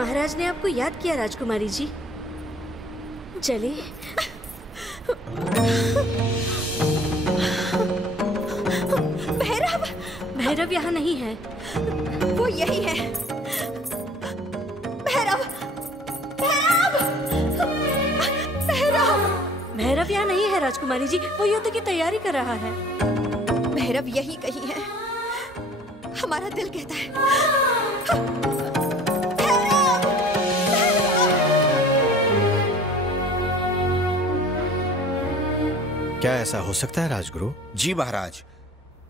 महाराज ने आपको याद किया राजकुमारी जी। चलिए। भैरव! भैरव यहाँ नहीं है। वो यही है। भैरव! भैरव! भैरव! भैरव यहाँ नहीं है राजकुमारी जी, वो युद्ध की तैयारी कर रहा है। भैरव यही कहीं है, हमारा दिल कहता है। क्या ऐसा हो सकता है राजगुरु? जी महाराज,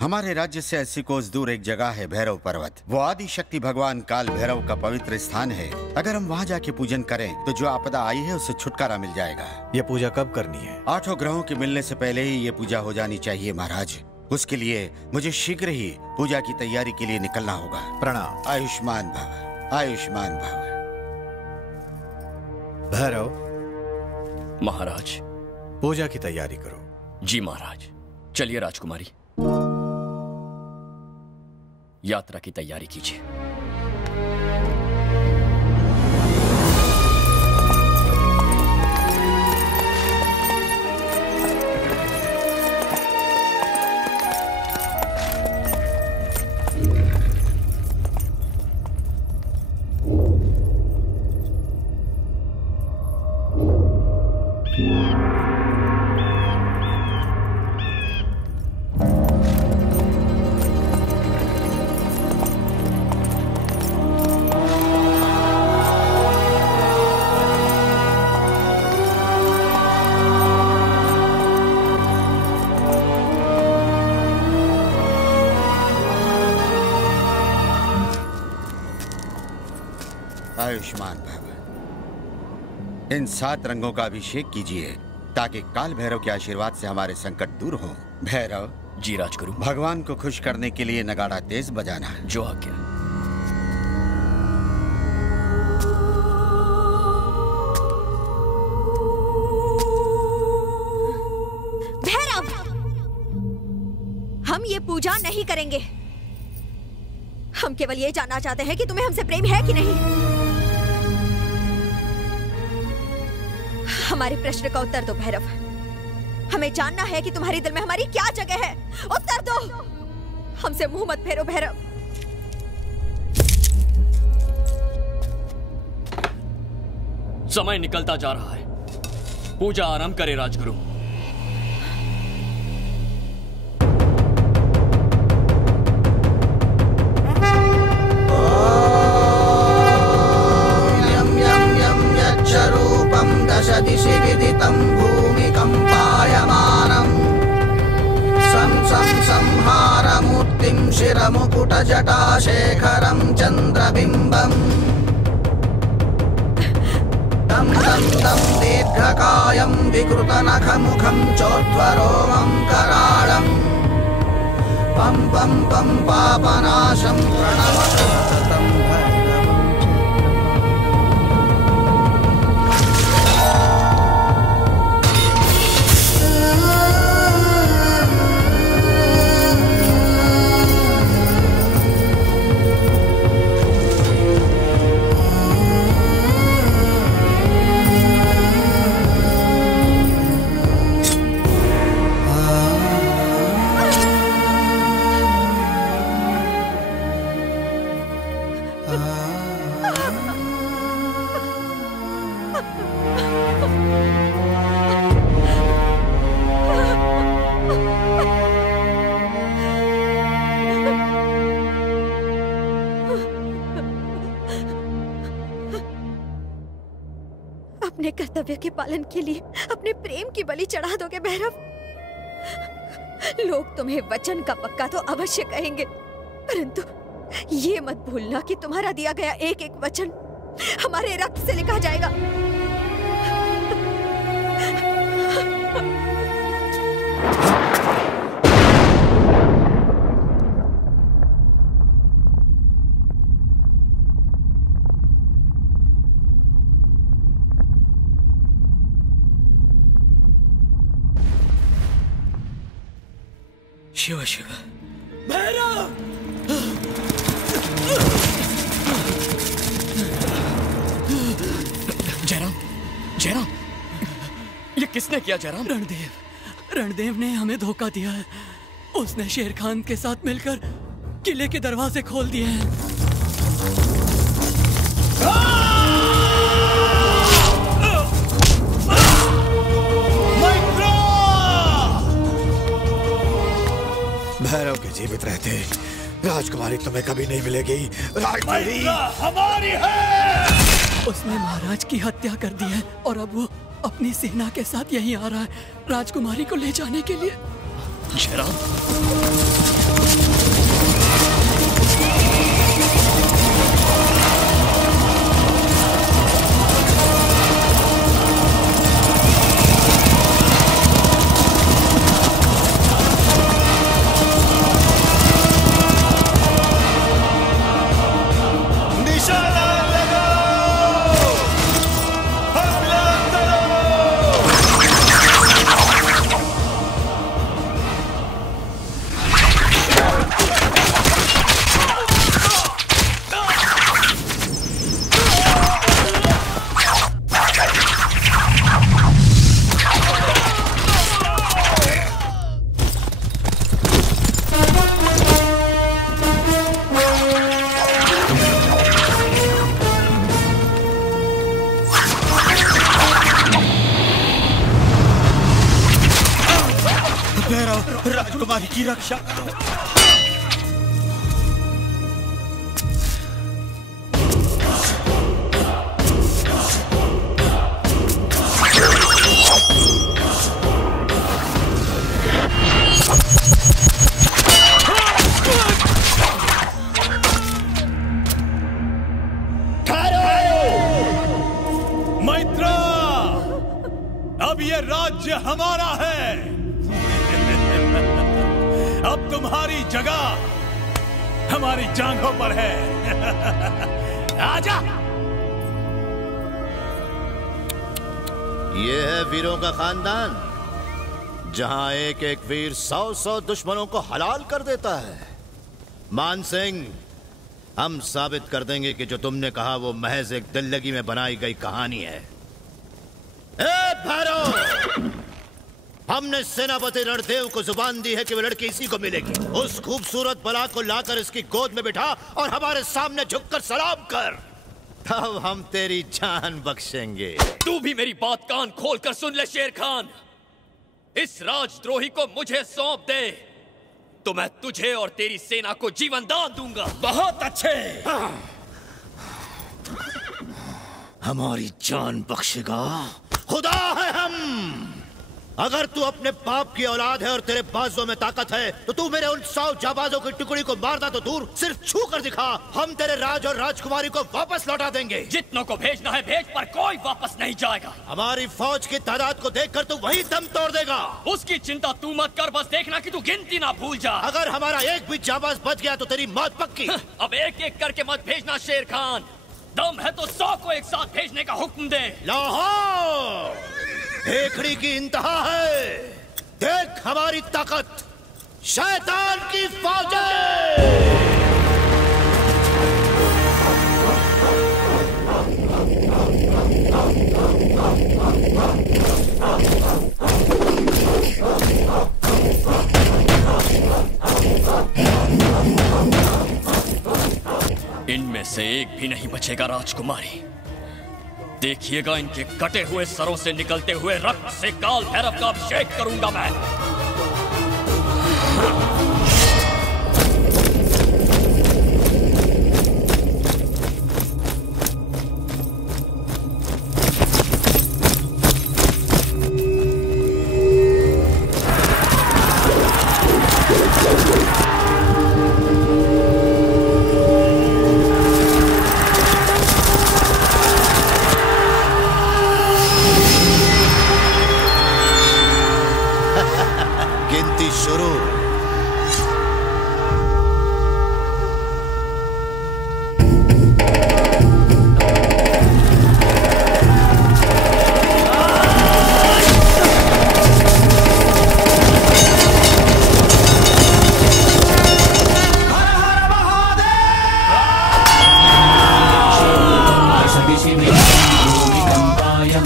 हमारे राज्य से 80 कोस दूर एक जगह है भैरव पर्वत। वो आदि शक्ति भगवान काल भैरव का पवित्र स्थान है। अगर हम वहाँ जाके पूजन करें तो जो आपदा आई है उससे छुटकारा मिल जाएगा। ये पूजा कब करनी है? 8 ग्रहों के मिलने से पहले ही ये पूजा हो जानी चाहिए महाराज। उसके लिए मुझे शीघ्र ही पूजा की तैयारी के लिए निकलना होगा। प्रणाम। आयुष्मान भव, आयुष्मान भव। भैरव महाराज, पूजा की तैयारी करो। जी महाराज। चलिए राजकुमारी, यात्रा की तैयारी कीजिए। आयुष्मान भव। इन 7 रंगों का अभिषेक कीजिए ताकि काल भैरव के आशीर्वाद से हमारे संकट दूर हो। भैरव। जी राजगुरु। भगवान को खुश करने के लिए नगाड़ा तेज बजाना। जो आज्ञा। भैरव! हम ये पूजा नहीं करेंगे। हम केवल ये जानना चाहते हैं कि तुम्हें हमसे प्रेम है कि नहीं। हमारे प्रश्न का उत्तर दो भैरव। हमें जानना है कि तुम्हारे दिल में हमारी क्या जगह है। उत्तर दो। हमसे मुंह मत फेरो भैरव। समय निकलता जा रहा है, पूजा आरंभ करे राजगुरु। दिशि विदितं भूमिकम्पायमानं संहारमूर्तिं शिरमुकुटजटाशेखरं चन्द्रबिम्बम् दं दीर्घकायं विकृतनखमुखं चोद्ध्वरोमं कराळं पं पं पं पापनाशं प्रणमतं कर्तव्य के पालन के लिए अपने प्रेम की बलि चढ़ा दोगे भैरव? लोग तुम्हें वचन का पक्का तो अवश्य कहेंगे, परंतु ये मत भूलना कि तुम्हारा दिया गया एक एक वचन हमारे रक्त से लिखा जाएगा। शिव शिव। भैरव! जयराम, ये किसने किया जयराम? रणदेव ने हमें धोखा दिया है। उसने शेर खान के साथ मिलकर किले के दरवाजे खोल दिए हैं। भैरव के जीवित रहते राजकुमारी तुम्हें कभी नहीं मिलेगी। हमारी है। उसने महाराज की हत्या कर दी है और अब वो अपनी सेना के साथ यहीं आ रहा है राजकुमारी को ले जाने के लिए। जयराम, राजकुमारी की रक्षा करो। मैत्रा, अब ये राज्य हमारा है। अब तुम्हारी जगह हमारी जांघों पर है। आजा। ये है वीरों का खानदान, जहां एक एक वीर 100-100 दुश्मनों को हलाल कर देता है। मान सिंह, हम साबित कर देंगे कि जो तुमने कहा वो महज एक दिल लगी में बनाई गई कहानी है। ए भैरव, हमने सेनापति रणदेव को जुबान दी है कि वो लड़की इसी को मिलेगी। उस खूबसूरत बला को लाकर इसकी गोद में बिठा और हमारे सामने झुककर सलाम कर, तब हम तेरी जान बख्शेंगे। तू भी मेरी बात कान खोल कर सुन ले शेर खान। इस राजद्रोही को मुझे सौंप दे तो मैं तुझे और तेरी सेना को जीवन दान दूंगा। बहुत अच्छे। हमारी जान बख्शेगा? खुदा है हम। अगर तू अपने बाप की औलाद है और तेरे बाजुओं में ताकत है तो तू मेरे उन 100 जाबाजों की टुकड़ी को मारना तो दूर, सिर्फ छू कर दिखा, हम तेरे राज और राजकुमारी को वापस लौटा देंगे। जितनों को भेजना है भेज, पर कोई वापस नहीं जाएगा। हमारी फौज की तादाद को देखकर तू वही दम तोड़ देगा। उसकी चिंता तू मत कर, बस देखना कि तू गिनती ना भूल जा। अगर हमारा एक भी जाबाज बच गया तो तेरी मौत पक्की। अब एक एक करके मत भेजना शेर खान। दम है तो 100 को एक साथ भेजने का हुक्म दे। लाहौर भेखड़ी की इंतहा है। देख हमारी ताकत, शैतान की फौजें। इनमें से एक भी नहीं बचेगा राजकुमारी। देखिएगा, इनके कटे हुए सरों से निकलते हुए रक्त से काल भैरव का अभिषेक करूंगा मैं।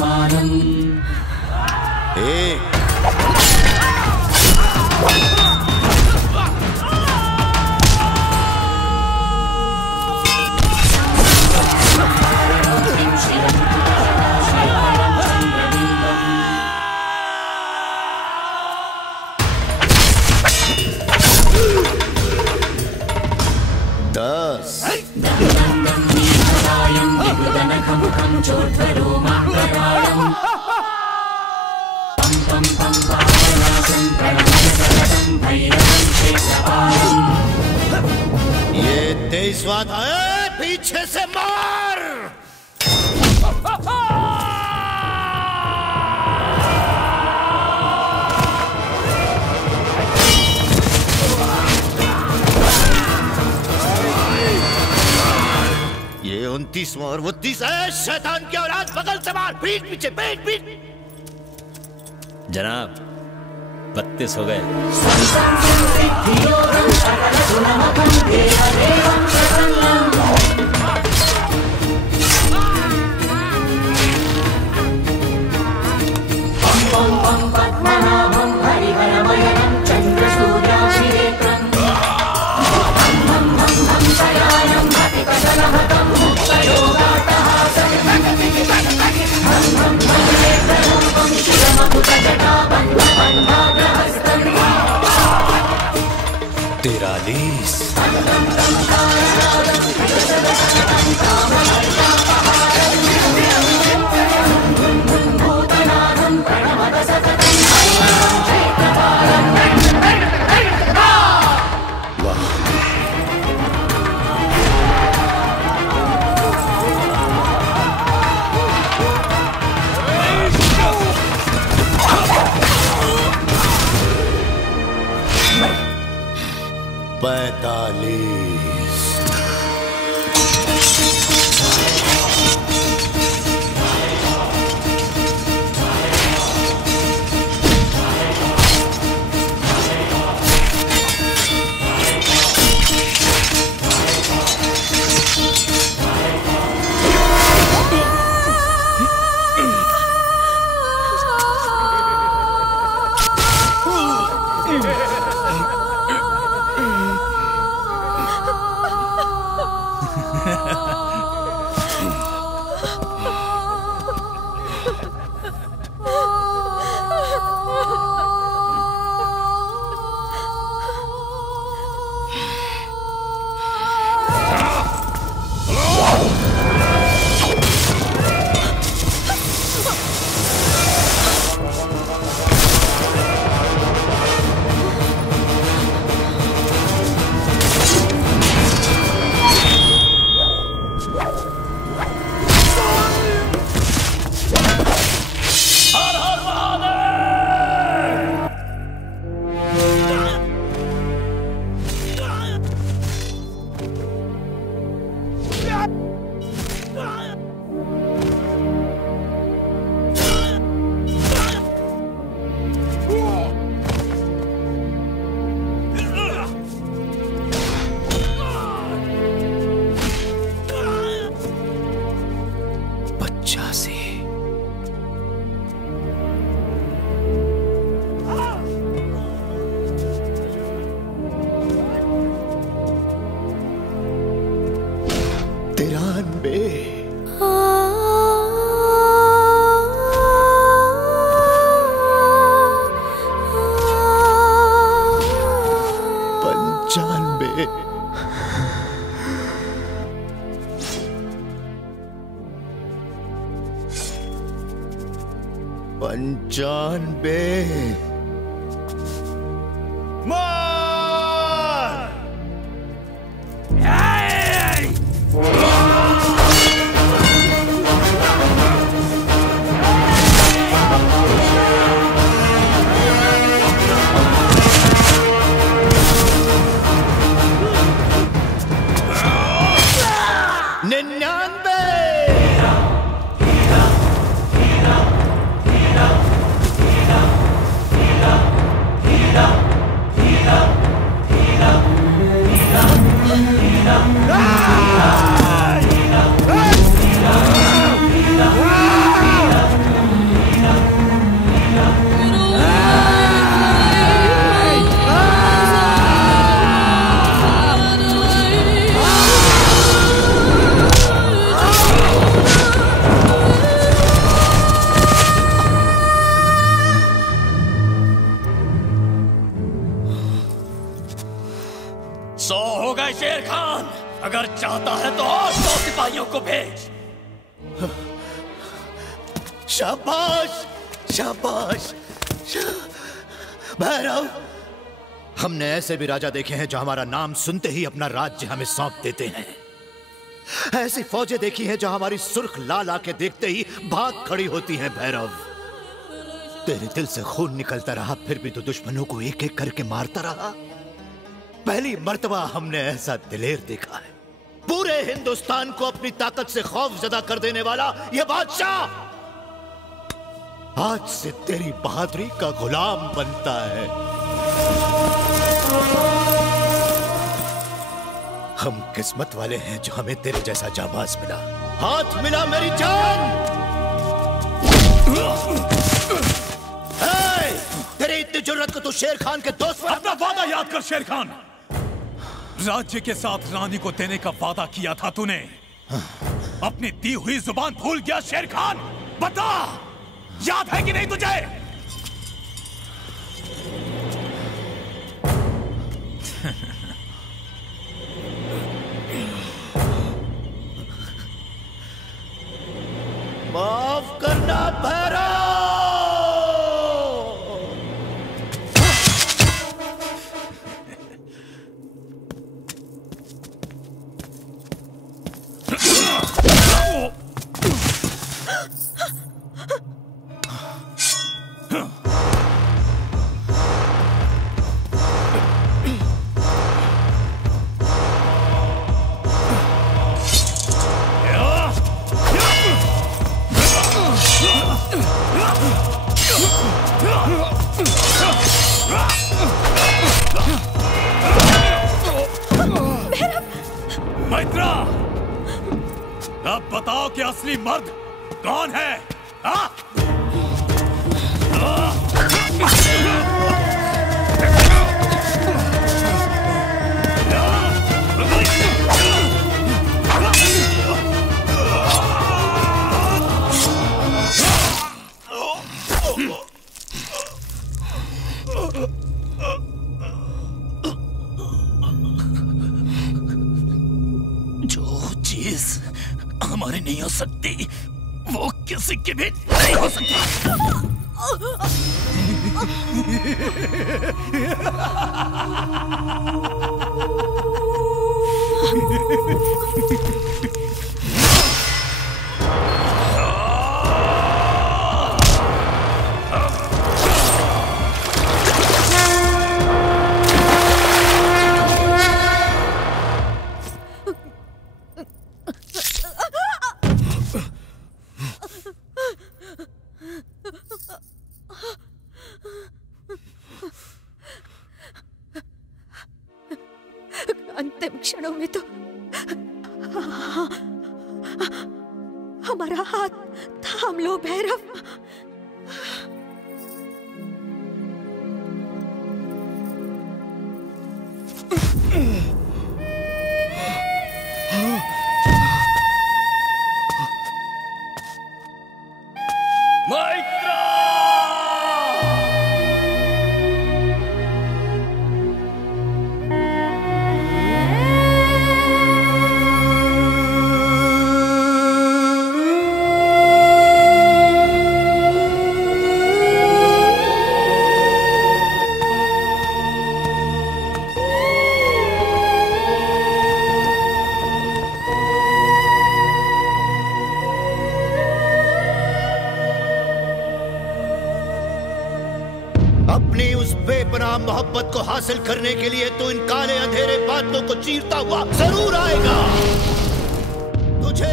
आनंद ये 23वां था, पीछे से मार। ये 29वां और वो 30 है। शैतान की औलाद, बगल से मार, पीठ पीछे, पीठ पीठ। जनाब 32 हो गए। तिरालीस। पंचानबे। मार! 99। 100 हो गए शेर खान। अगर चाहता है तो और 100 सिपाहियों को भेज। शाबाश शाबाश। भैरव, हमने ऐसे भी राजा देखे हैं जो हमारा नाम सुनते ही अपना राज्य हमें सौंप देते हैं। ऐसी फौजें देखी हैं जो हमारी सुर्ख लाल आके देखते ही भाग खड़ी होती हैं। भैरव, तेरे दिल से खून निकलता रहा, फिर भी तो दुश्मनों को एक एक करके मारता रहा। पहली मर्तबा हमने ऐसा दिलेर देखा है। पूरे हिंदुस्तान को अपनी ताकत से खौफजदा कर देने वाला यह बादशाह आज से तेरी बहादुरी का गुलाम बनता है। हम किस्मत वाले हैं जो हमें तेरे जैसा जाबाज मिला। हाथ मिला मेरी जान। तेरी इतनी जुर्रत को तू शेर खान के दोस्त पर अपना वादा याद कर शेर खान। राज्य के साथ रानी को देने का वादा किया था तूने। अपनी दी हुई जुबान भूल गया शेर खान? बता, याद है कि नहीं तुझे? माफ करना भैरव। मैत्रा, अब बताओ कि असली मर्द कौन है? हाँ? हमारी नहीं हो सकती, वो किसी की भी नहीं हो सकती। अंतिम क्षणों में तो हमारा हाथ थाम लो भैरव। अपनी उस बेपनाह मोहब्बत को हासिल करने के लिए तो इन काले अंधेरे बादलों को चीरता हुआ जरूर आएगा। तुझे